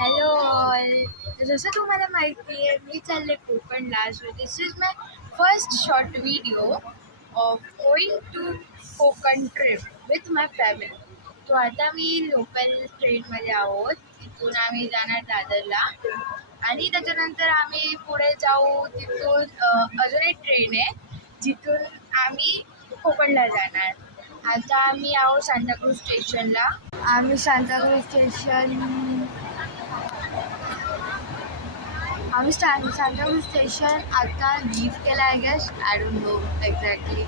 Hello all. तर जसं तुम्हाला माहिती आहे मी चालले कोकणला. So this is my first short video of going to Konkan trip with my family. तो आता मी लोकल ट्रेनमध्ये आहोत. तिथून आम्ही जाणार दादरला आणि त्याच्यानंतर आम्ही पुढे जाऊ. तिथून अजून एक ट्रेन आहे जिथून आम्ही कोकणला जाणार. आता आम्ही आहोत सांताक्रूज स्टेशनला. आम्ही सांताक्रूज स्टेशन आता लीव केलं I guess. I don't know exactly.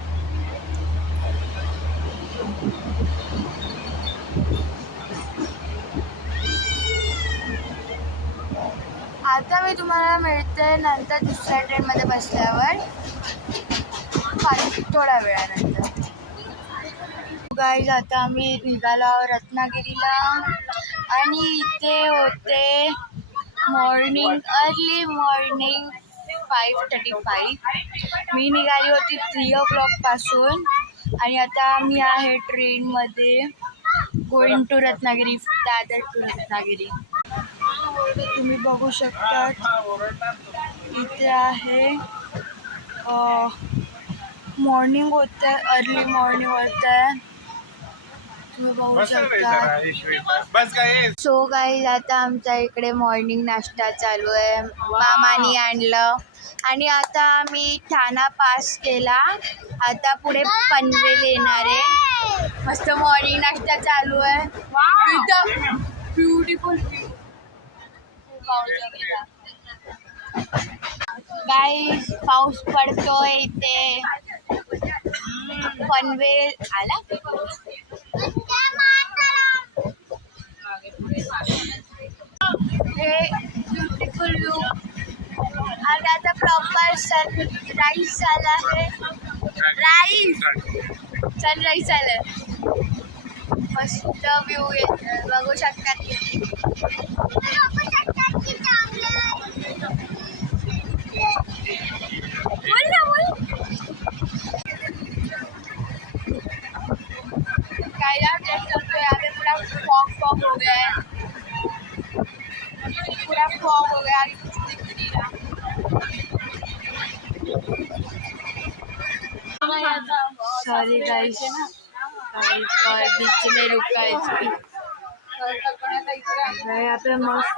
आता मी तुम्हाला मिळते नंतर दुसऱ्या ट्रेनमध्ये बसल्यावर थोड्या वेळानंतर. गाईज आता आम्ही निघालो रत्नागिरीला आणि इथे होते अर्ली मॉर्निंग 5:35. मी निघाली होती 3 o'clock पासून आणि आता मी आहे ट्रेनमध्ये going to Ratnagiri, Dadar to Ratnagiri. तुम्ही बघू शकता इथे आहे मॉर्निंग होतं आहे, अर्ली मॉर्निंग होतं आहे. तुम्ही बघू शकता. सो गाईज आता आमच्या इकडे मॉर्निंग नाश्ता चालू आहे. मामानी आणलं आणि आता आम्ही ठाणा पास केला. आता पुढे पनवेल येणार आहे. मस्त मॉर्निंग नाश्ता चालू आहे. Beautiful view. गाईज पाऊस पडतोय इथे. पनवेल आला. हे ब्युटिफुल व्ह्यू आणि आता प्रॉपर सनराईज झाला आहे. सनराईज झालं. मस्त व्ह्यू येत बघू शकतात. पूरा फॉग हो गया है. पूरा फॉग हो गया. सॉरी गाइस, बीच में रुका है. यहाँ पे मस्त